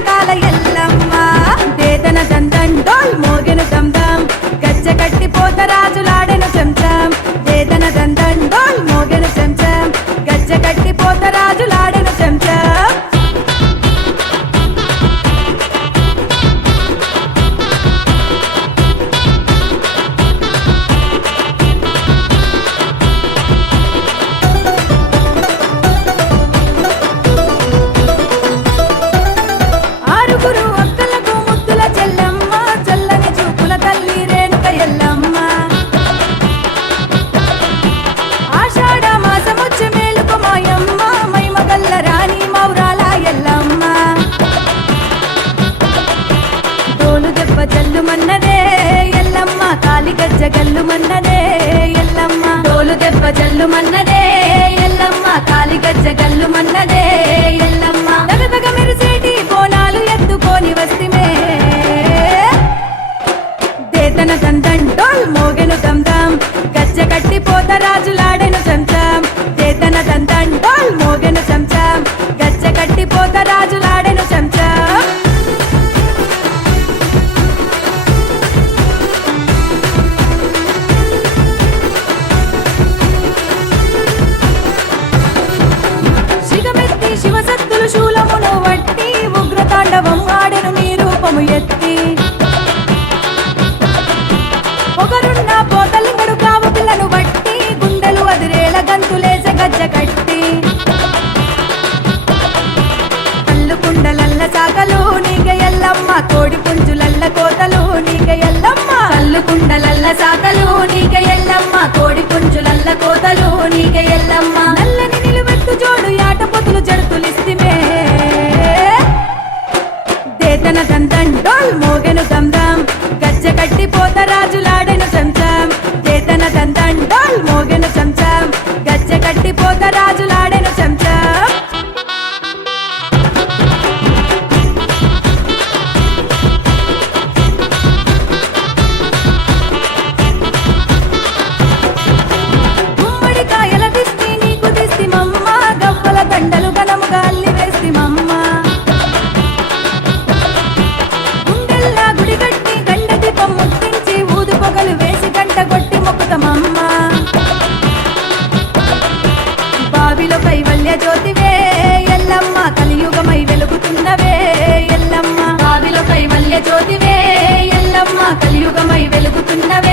రకాల ఎల్లమ్మ దేదన దందం డోల్ మోగెను దమ్దం గజ్జ కట్టి పోత రాజులాడెను చెంచం దేదన దందం డోల్ మోగెను చెంచం గజ్జ కట్టి పోత రాజులాడెను చెంచం జల్లు మన్నదే ఎల్లమ్మ కాలి గజ్జ గల్లు మన్నదే ఎల్లమ్మ డోలు దెబ్బ జల్లు మన్నదే ఎల్లమ్మ కాలి గజ్జ గల్లు మన్నదే ఎల్లమ్మ దగదగ మెరిసేటి బోనాలు ఎత్తుకొని వస్తిమే దేతన దందం డోల్ మోగెను దమ్దం గజ్జ కట్టి పోత రాజులాడెను చెంచం దేతన దందం డోల్ మోగెను చెంచం గజ్జ కట్టి పోత రాజులాడెను చెంచం శివసత్తులు శూలమును వట్టి ఉగ్రతాండవం ఆడెను నీ రూపము ఎత్తి ఒకరున్న పోతలింగడు కావు పిల్లను బట్టి గుండెలు అదిరేల గంతులేస గజ్జ కట్టి కళ్ళు కుండలల్ల సాకలు నీగ ఎల్లమ్మ కోడి పుంజులల్ల కోతలు నీగ ఎల్లమ్మ కళ్ళు కుండలల్ల సాకలు నీగ ఎల్లమ్మ కోడి పుంజులల్ల కోతలు నీగ ఎల్లమ్మ నల్లని నిలువెత్తు జోడు యాట పొతులు జడుతులిస్తిమే దేతన దందం డోల్ మోగెను దమ్దం గజ్జ కట్టి పోత రాజులాడెను చెంచం దేతన దందం డోల్ మోగెను చెంచం గజ్జ కట్టి పోత రాజులాడెను చెంచం గుమ్మడికాయల దిష్టి నీకు దిష్టి మమ్మ గవ్వల దండలు గనముగా అల్లి వేస్తి మమ్మ గుండెల్లా గుడి కట్టి గండ దీపం ముట్టించి ఊదు పొగలు వేసి గంట కొట్టి మొక్కుతమమ్మ బావిలో కైవల్య జ్యోతివే ఎల్లమ్మ కలియుగమై వెలుగుతున్నవే ఎల్లమ్మ బావిలో కైవల్య జ్యోతివే ఎల్లమ్మ కలియుగమై వెలుగుతున్నవే